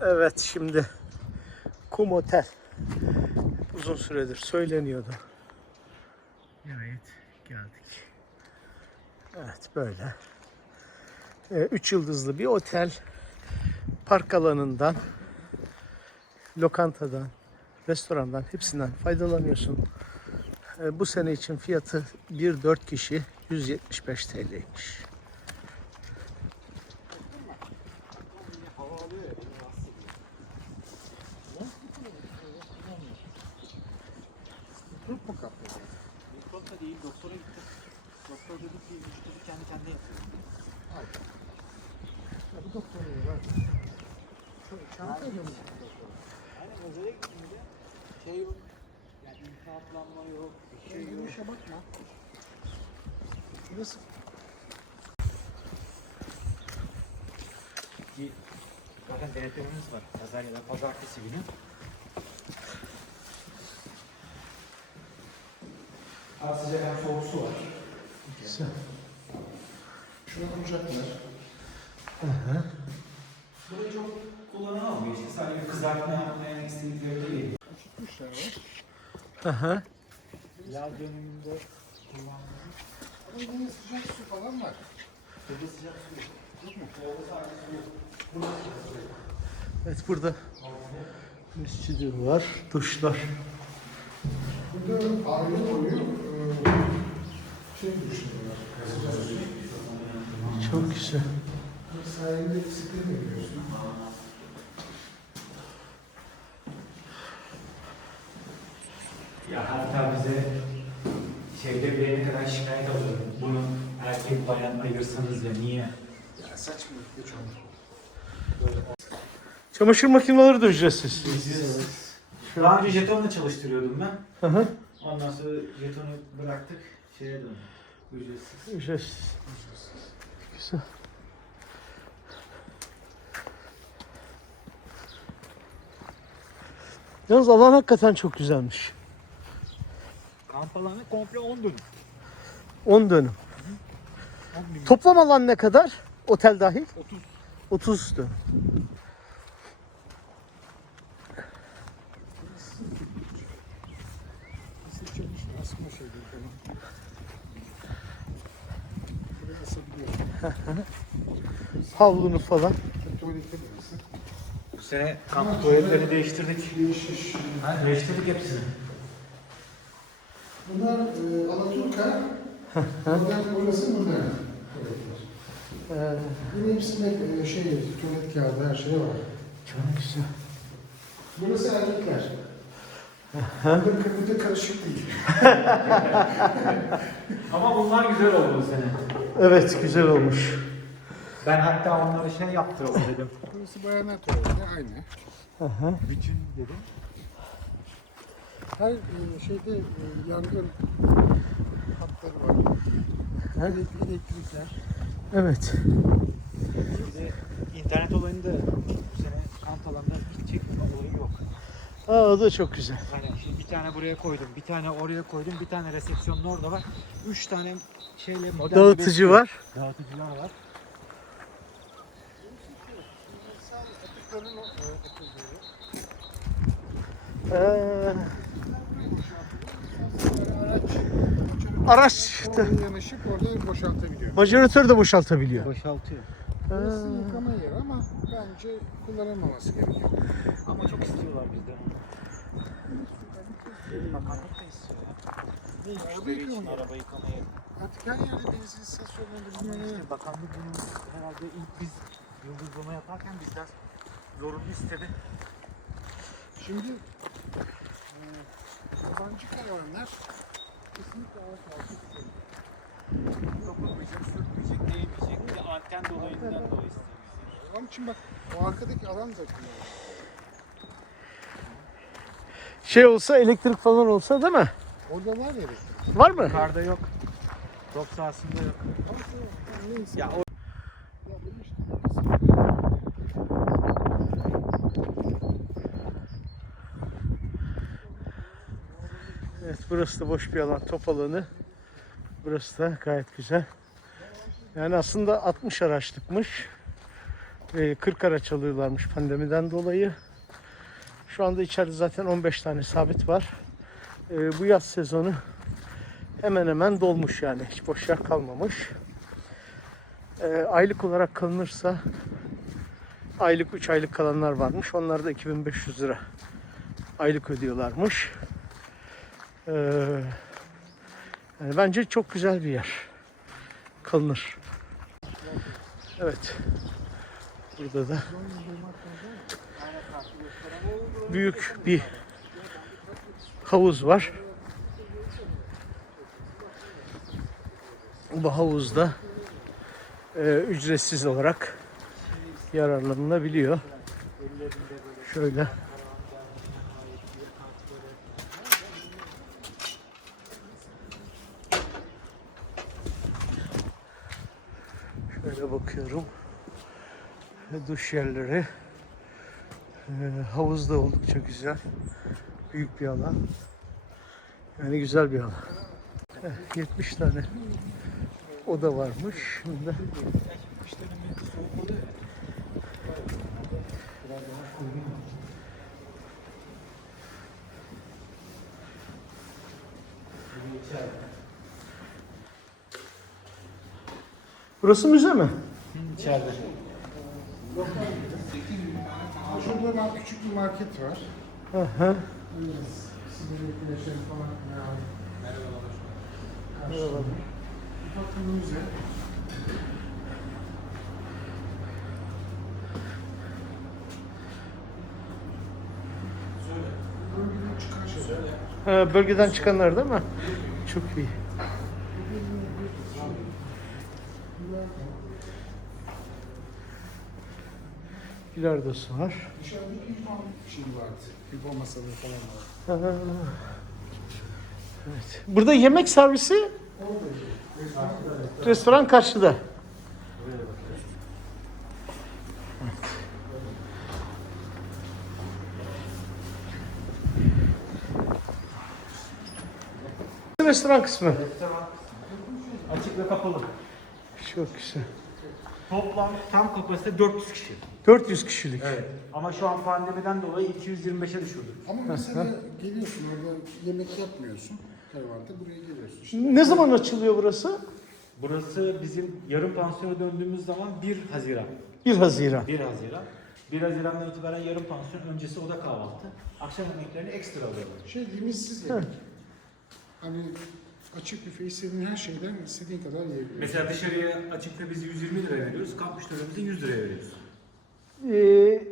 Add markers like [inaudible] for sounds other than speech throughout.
Evet şimdi kum otel uzun süredir söyleniyordu. Evet geldik. Evet böyle. Ee, Üç yıldızlı bir otel. Park alanından, lokantadan, restorandan hepsinden faydalanıyorsun. Ee, Bu sene için fiyatı 1-4 kişi 175 TL'ymiş. Doktor değil, doktora gittim. Doktor dedi ki vücudu kendi kendine yapıyor. Bu doktor var. Çantayla mı? Yani özele gittiğimde şey yok. Yani iltihaplanma yok, bir şey yok. Yürüyüşe bakma. Burası Ki zaten denetlememiz var. Pazar ya da pazartesi günü. Az sıcak hem soğuk su var. Şuna kuracaklar. Burayı çok kullanan olmuyor işte. Sadece kızartma yapmaya istedikleri değil. Tutmuşlar var. Aha. Yaz döneminde kullanılıyor. Ama yine sıcak su falan var. Dedi sıcak su yok. Yok mu? Soğuk sadece su. Evet burada mescidi var, duşlar. Burada eee, şey düşünüyorlar. Çok güzel. Ya hatta bize şeyde bir ne kadar şikayet alıyor. Bunu erkek bayan ayırsanız ya niye? Ya çocuk. Çamaşır makineleri de ücretsiz. Daha önce jetonla çalıştırıyordum ben. Hı hı. Ondan sonra jetonu bıraktık. Şeye döndük. Ücretsiz. Ücretsiz. Güzel. Yalnız alan hakikaten çok güzelmiş. Kamp alanı komple 10 dönüm. 10 dönüm. 10 bin. Toplam alan ne kadar? Otel dahil? 30. 30 dönüm. Seçilmiş asma şey değil falan. Buraya asabiliyorsun. [laughs] Havlunu falan. Bu sene kamp tuvaletlerini değiştirdik. Değişiş. Ha, değiştirdik hepsini. Bunlar e, Alaturka. Modern, burası tuvaletler. Ee, Yine hepsinde e, şey, tuvalet kağıdı, her şey var. çok güzel. Burası erkekler. Burada, burada karışık değil. [laughs] Ama bunlar güzel oldu bu sene. Evet güzel olmuş. Ben hatta onları şey yaptıralım dedim. Burası bayanlar tuvaleti, aynı. Aha. Bütün dedim. Her e, şeyde e, yangın hatları var. Elektrik, elektrikler. Evet. Bir de internet olayında bu sene kamp alanında hiç çekmeme olayı yok. Aa, o da çok güzel. Hani şimdi bir tane buraya koydum, bir tane oraya koydum, bir tane resepsiyonun orada var. Üç tane şeyle modern Dağıtıcı bir- var. Dağıtıcılar var. Ee, Araç, da- yanaşıp orada boşaltabiliyor. majoratör de boşaltabiliyor. Boşaltıyor. Burası yıkama yeri ama bence kullanılmaması gerekiyor. Ama çok istiyorlar bizden. Bakanlık da istiyor. Ne, araba Müşteri için yıkama yeri. araba. Artık her yerde benzin istasyonlarında Ama bilmem işte bakanlık bunu herhalde ilk biz yıldızlama yaparken bizden zorunlu istedi. Şimdi e, yabancı karavanlar kesinlikle ağaç altı. Dokunmayacak, sürtmeyecek, değmeyecek. Bir de anten dolayından dolayı istemiyor. Onun için bak o arkadaki alan da kullanılıyor. Şey olsa elektrik falan olsa değil mi? Orada var ya elektrik. Var mı? Yukarıda yok. Top sahasında yok. Şey. Ya o Evet burası da boş bir alan top alanı. Burası da gayet güzel. Yani aslında 60 araçlıkmış. e, 40 araç alıyorlarmış pandemiden dolayı. Şu anda içeride zaten 15 tane sabit var. E, bu yaz sezonu hemen hemen dolmuş yani. Hiç boş yer kalmamış. E, aylık olarak kalınırsa aylık 3 aylık kalanlar varmış. Onlar da 2500 lira aylık ödüyorlarmış. E, yani bence çok güzel bir yer. Kalınır. Evet. Burada da büyük bir havuz var. Bu havuzda e, ücretsiz olarak yararlanılabiliyor. Şöyle. Şöyle bakıyorum. Duş yerleri. Ee, havuz da oldukça güzel. Büyük bir alan. Yani güzel bir alan. Heh, 70 tane oda varmış. Şimdi Burası müze mi? İçeride. Şurada daha küçük bir market var. Hı hı. Merhabalar. Merhabalar. Ufak bir müze. Bölgeden çıkan şeyler. Ha, bölgeden çıkanlar değil mi? Çok iyi. Bilardosu var. Dışarıda İlhan şey vardı. İlhan masaları falan var. Evet. Burada yemek servisi restoran karşıda. Restoran kısmı. Açık ve kapalı. Çok güzel. Toplam tam kapasite 400 kişi. 400 kişilik. Evet. Ama şu an pandemiden dolayı 225'e düşürdük. Ama mesela geliyorsun orada yemek yapmıyorsun. Karavanda buraya geliyorsun. İşte Ne zaman açılıyor burası? Burası bizim yarım pansiyona döndüğümüz zaman 1 Haziran. 1 Haziran. 1 Haziran. 1 Haziran'dan itibaren yarım pansiyon öncesi oda kahvaltı. Akşam yemeklerini ekstra alıyorlar. şey limitsiz yemek. Hani açık büfe istediğin her şeyden istediğin kadar yiyebiliyorsun. Mesela dışarıya açıkta biz 120 liraya veriyoruz. Kamp müşterilerimize 100 liraya veriyoruz. Ee,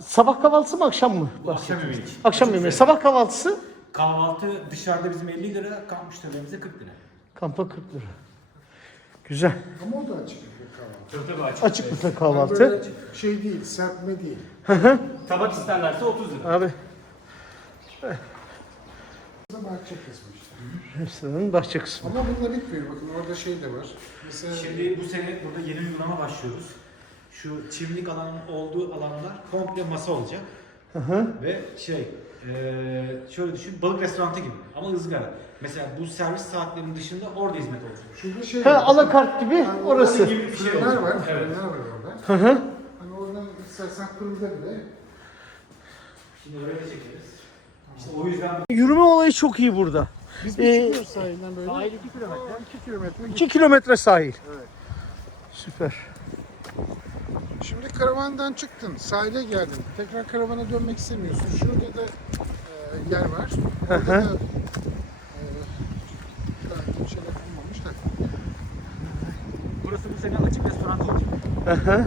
sabah kahvaltısı mı akşam mı? Bu akşam yemeği için. Akşam yemeği. Sabah kahvaltısı Kahvaltı dışarıda bizim 50 lira, kamp müşterilerimize 40 lira. kampa 40 lira. Güzel. Ama o da açık büfe kahvaltı. Tabii tabii açık. Açık büfe kahvaltı. böyle şey değil, serpme değil. Tabak isterlerse 30 lira. Abi Bu da bahçe kısmı işte. restoranın bahçe kısmı. Ama bununla bitmiyor. Bakın orada şey de var. Mesela Şimdi bu sene burada yeni uygulama başlıyoruz. Şu çimlik alanın olduğu alanlar komple masa olacak. Ve şey, eee, şöyle düşün, balık restoranı gibi ama ızgara. Mesela bu servis saatlerinin dışında orada hizmet olacak. şurada şey Ha, alakart gibi Yani orası. gibi bir şey Fırınlar olacak. var. Evet. Fırınlar var orada. Hı hı. Hani oradan istersen fırında bile Şimdi oraya da çekeriz. İşte o yüzden Yürüme olayı çok iyi burada. Biz Ee, bir çıkıyoruz sahilden böyle. sahil 2 kilometre. 2 kilometre. 2 kilometre sahil. Evet. Süper. Şimdi karavandan çıktın, sahile geldin. Tekrar karavana dönmek istemiyorsun. Şurada da e, yer var. Orada da e, daha bir şeyler bulmamış da. Burası bu sene açık restoran olacak. Hı.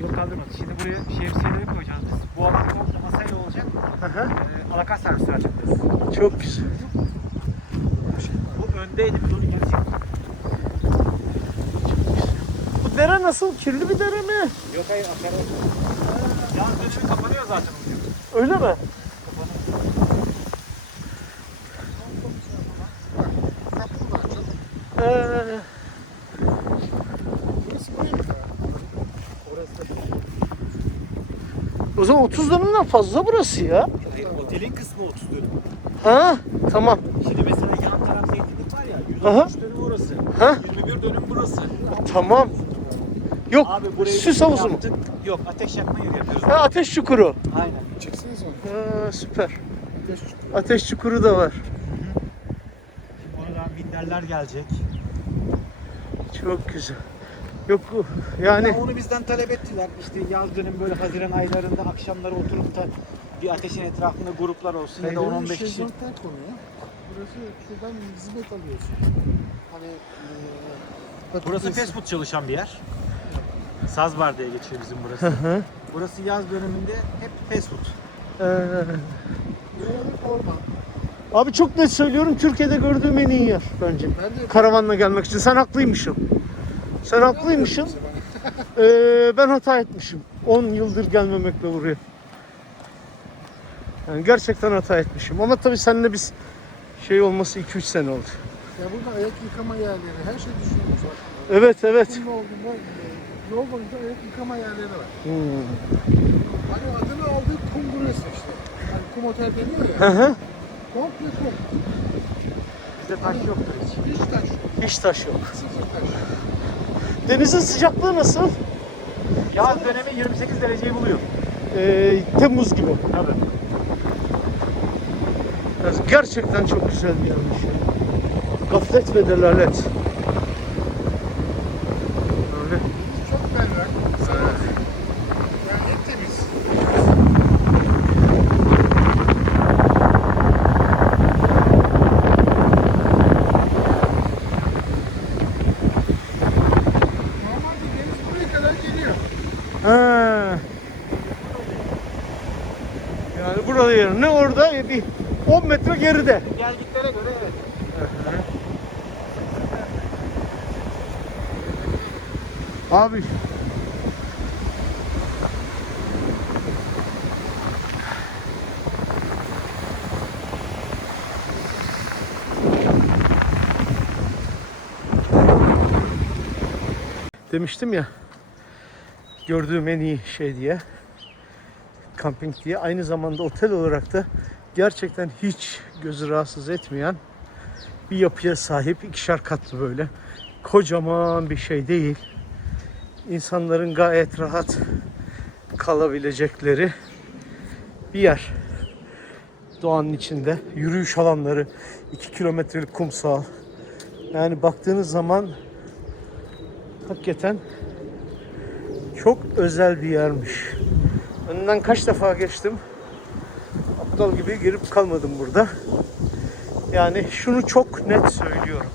Yok kaldırmadı. Şimdi buraya şemsiyeleri koyacağız biz. Bu alan komple masayla olacak. Hı hı. Ee, alakart servisler açacağız. Çok güzel. Bu öndeydi. Biz onu geri çektik. Dere nasıl? Kirli bir dere mi? Yok hayır akar Yaz dönemi kapanıyor zaten. Öyle mi? Canım. Ee, o zaman 30 dönümden fazla burası ya. Hayır, otelin kısmı 30 dönüm. Ha, tamam. Şimdi mesela yan taraf zeytinlik var ya, Aha. 163 dönüm orası. Ha? 21 dönüm burası. Tamam. Yok. Abi burayı süs havuzu mu? Yok ateş yakma yeri yapıyoruz. Ha, ateş çukuru. Aynen. Çekseniz onu. Ha, süper. Ateş çıkıyor. Ateş çukuru da var. Şimdi oradan minderler gelecek. Çok güzel. Yok yani Ya onu bizden talep ettiler. İşte yaz dönemi böyle Haziran aylarında akşamları oturup da bir ateşin etrafında gruplar olsun ya da Böyle 10-15 kişi. şezlonglar konuyor. Burası şuradan hizmet alıyorsun. Hani e, Burası fast food çalışan bir yer. Saz bar diye geçiyor bizim burası. hı. burası yaz döneminde hep fast food. Ee, orman. abi çok net söylüyorum Türkiye'de gördüğüm en iyi yer bence. Ben de Karavanla gelmek için. Sen haklıymışsın. Sen haklıymışsın. [laughs] Ee, ben hata etmişim. 10 yıldır gelmemekle buraya. Yani gerçekten hata etmişim. Ama tabii seninle biz şey olması 2-3 sene oldu. Ya burada ayak yıkama yerleri, her şey düşünülmüş. Evet evet. Kumlu olduğunda e, yol boyunca ayak yıkama yerleri var. Hmm. Hani adını aldığı kum burası işte. Hani kum otel deniyor Hı ya. hı. Komple kum. Bizde taş yoktur hiç. Hiç taş, Hiç taş yok. sıfır taş. Denizin sıcaklığı nasıl? Yaz dönemi 28 dereceyi buluyor. Ee, Temmuz gibi. Tabii. Gerçekten çok güzel bir yermiş. Gaflet ve delalet. Öyle. Çok berrak. Sağ Yani en temiz. Normalde deniz buraya kadar geliyor. Ha. Yani burada yer ne orada e, bir 10 metre geride. Geldiklere göre evet. Abi. Demiştim ya gördüğüm en iyi şey diye kamping diye aynı zamanda otel olarak da gerçekten hiç gözü rahatsız etmeyen bir yapıya sahip ikişer katlı böyle kocaman bir şey değil insanların gayet rahat kalabilecekleri bir yer. Doğanın içinde yürüyüş alanları, 2 kilometrelik kumsal. Yani baktığınız zaman hakikaten çok özel bir yermiş. Önünden kaç defa geçtim. Aptal gibi girip kalmadım burada. Yani şunu çok net söylüyorum.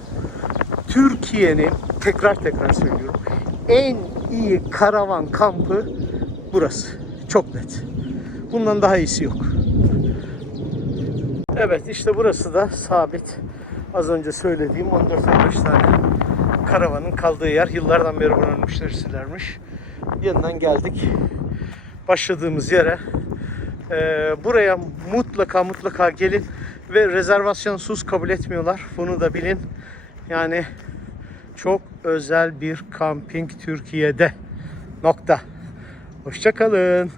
Türkiye'nin tekrar tekrar söylüyorum. En iyi karavan kampı burası. Çok net. Bundan daha iyisi yok. Evet işte burası da sabit. Az önce söylediğim 14-15 tane karavanın kaldığı yer. Yıllardan beri buranın müşterisilermiş. Yanından geldik. Başladığımız yere. Ee, buraya mutlaka mutlaka gelin ve rezervasyonsuz kabul etmiyorlar. Bunu da bilin. Yani çok özel bir kamping Türkiye'de. Nokta. Hoşçakalın.